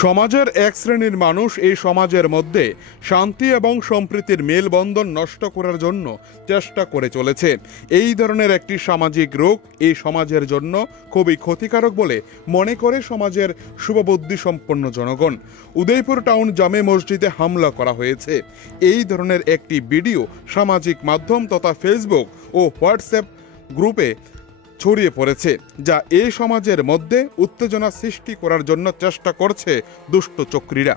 সমাজের এক শ্রেণীর মানুষ এই সমাজের মধ্যে শান্তি এবং সম্প্রীতির মেলবন্ধন নষ্ট করার জন্য চেষ্টা করে চলেছে। এই ধরনের একটি সামাজিক রোগ এই সমাজের জন্য খুবই ক্ষতিকারক বলে মনে করে সমাজের শুভবুদ্ধি সম্পন্ন জনগণ। উদয়পুর টাউন জামে মসজিদে হামলা করা হয়েছে। এই ধরনের একটি ভিডিও সামাজিক মাধ্যম তথা ফেসবুক ও হোয়াটসঅ্যাপ গ্রুপে ছড়িয়ে পড়েছে, যা এই সমাজের মধ্যে উত্তেজনা সৃষ্টি করার জন্য চেষ্টা করছে দুষ্ট চক্রীরা।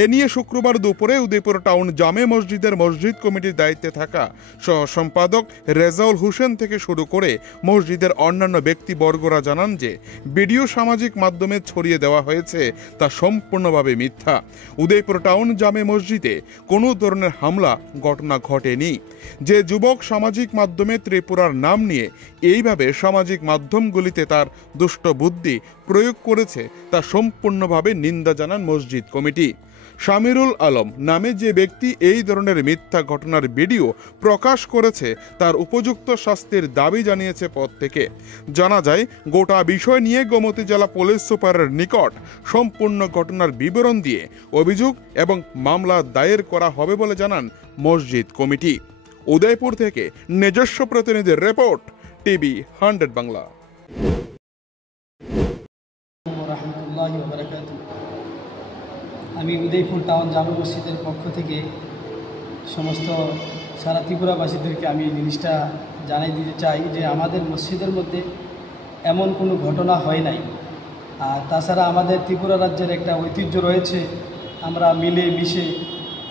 এ নিয়ে শুক্রবার দুপুরে উদয়পুর টাউন জামে মসজিদের মসজিদ কমিটির দায়িত্বে থাকা সহ সম্পাদক রেজাউল হোসেন থেকে শুরু করে মসজিদের অন্যান্য ব্যক্তিবর্গরা জানান যে ভিডিও সামাজিক মাধ্যমে ছড়িয়ে দেওয়া হয়েছে তা সম্পূর্ণভাবে মিথ্যা। উদয়পুর টাউন জামে মসজিদে কোনো ধরনের হামলা ঘটনা ঘটেনি। যে যুবক সামাজিক মাধ্যমে ত্রিপুরার নাম নিয়ে এইভাবে সামাজিক মাধ্যমগুলিতে তার দুষ্ট বুদ্ধি প্রয়োগ করেছে তা সম্পূর্ণভাবে নিন্দা জানান মসজিদ কমিটি। শামিরুল আলম নামে যে ব্যক্তি এই ধরনের মিথ্যা ঘটনার ভিডিও প্রকাশ করেছে তার উপযুক্ত শাস্তির দাবি জানিয়েছে পদ থেকে। জানা যায়, গোটা বিষয় নিয়ে গোমতী জেলা পুলিশ সুপারের নিকট সম্পূর্ণ ঘটনার বিবরণ দিয়ে অভিযোগ এবং মামলা দায়ের করা হবে বলে জানান মসজিদ কমিটি। উদয়পুর থেকে নিজস্ব প্রতিনিধির রিপোর্ট, টিভি 100 বাংলা। আমি উদয়পুর টাউন জামে মসজিদের পক্ষ থেকে সমস্ত সারা ত্রিপুরাবাসীদেরকে আমি এই জিনিসটা জানাই দিতে চাই যে আমাদের মসজিদের মধ্যে এমন কোনো ঘটনা হয় নাই। আর তাছাড়া আমাদের ত্রিপুরা রাজ্যের একটা ঐতিহ্য রয়েছে, আমরা মিলে মিশে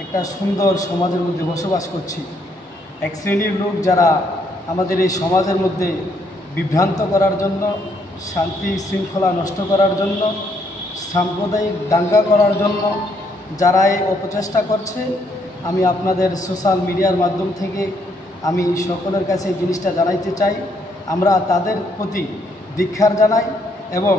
একটা সুন্দর সমাজের মধ্যে বসবাস করছি। এক শ্রেণীর লোক যারা আমাদের এই সমাজের মধ্যে বিভ্রান্ত করার জন্য, শান্তি শৃঙ্খলা নষ্ট করার জন্য, সাম্প্রদায়িক দাঙ্গা করার জন্য যারা এই অপচেষ্টা করছে, আমি আপনাদের সোশ্যাল মিডিয়ার মাধ্যম থেকে আমি সকলের কাছে এই জিনিসটা জানাইতে চাই। আমরা তাদের প্রতি ধিক্কার জানাই এবং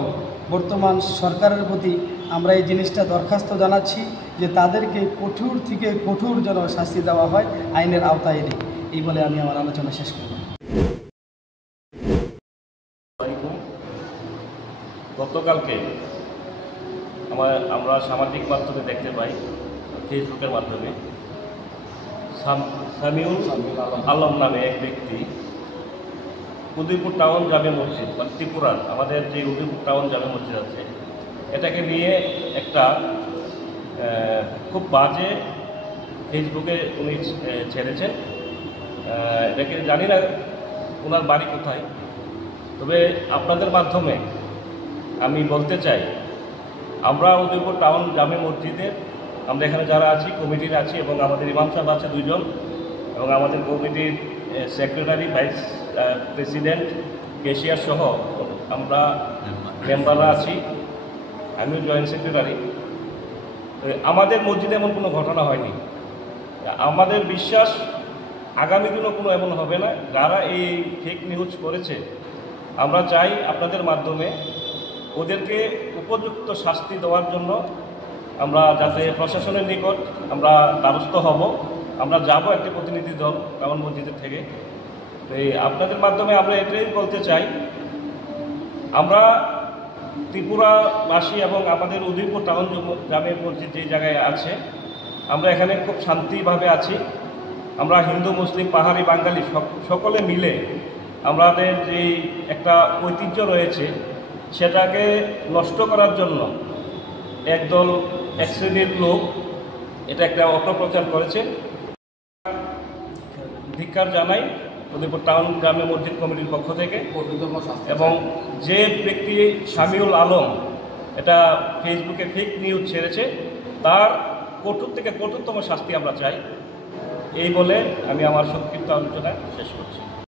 বর্তমান সরকারের প্রতি আমরা এই জিনিসটা দরখাস্ত জানাচ্ছি যে তাদেরকে কঠোর থেকে কঠোর যেন শাস্তি দেওয়া হয়, আইনের আওতায় এনে। এই বলে আমি আমার আলোচনা শেষ করব। গতকালকে আমরা সামাজিক মাধ্যমে দেখতে পাই, ফেসবুকের মাধ্যমে শামিউল আলম নামে এক ব্যক্তি উদয়পুর টাউন জামে মসজিদ, মানে ত্রিপুরার আমাদের যে উদয়পুর টাউন জামে মসজিদ আছে, এটাকে নিয়ে একটা খুব বাজে ফেসবুকে উনি ছেড়েছেন। এটাকে জানি না ওনার বাড়ি কোথায়, তবে আপনাদের মাধ্যমে আমি বলতে চাই, আমরা উদয়পুর টাউন জামে মসজিদের আমরা এখানে যারা আছি কমিটির আছি এবং আমাদের ইমাম সাহেব আছে 2 জন এবং আমাদের কমিটির সেক্রেটারি, ভাইস প্রেসিডেন্ট, ক্যাশিয়ার সহ আমরা মেম্বাররা আছি, আমিও জয়েন্ট সেক্রেটারি। আমাদের মসজিদে এমন কোনো ঘটনা হয়নি। আমাদের বিশ্বাস আগামী দিনও কোনো এমন হবে না। যারা এই ফেক নিউজ করেছে, আমরা চাই আপনাদের মাধ্যমে ওদেরকে উপযুক্ত শাস্তি দেওয়ার জন্য আমরা যাতে প্রশাসনের নিকট আমরা দ্বারস্থ হব। আমরা যাব একটি প্রতিনিধি দল টাউন মসজিদের থেকে। এই আপনাদের মাধ্যমে আমরা এটাই বলতে চাই, আমরা ত্রিপুরাবাসী এবং আমাদের উদয়পুর টাউন জামে মসজিদ যে জায়গায় আছে, আমরা এখানে খুব শান্তিভাবে আছি। আমরা হিন্দু, মুসলিম, পাহাড়ি, বাঙালি সকলে মিলে আমাদের যে একটা ঐতিহ্য রয়েছে সেটাকে নষ্ট করার জন্য একদল এক শ্রেণীর লোক এটা একটা অপপ্রচার করেছে। ধিক্কার জানাই উদয়পুর টাউন জামে মসজিদ কমিটির পক্ষ থেকে। এবং যে ব্যক্তি শামিউল আলম এটা ফেসবুকে ফেক নিউজ ছেড়েছে, তার কঠোর থেকে কঠোরতম শাস্তি আমরা চাই। এই বলে আমি আমার সংক্ষিপ্ত আলোচনা শেষ করছি।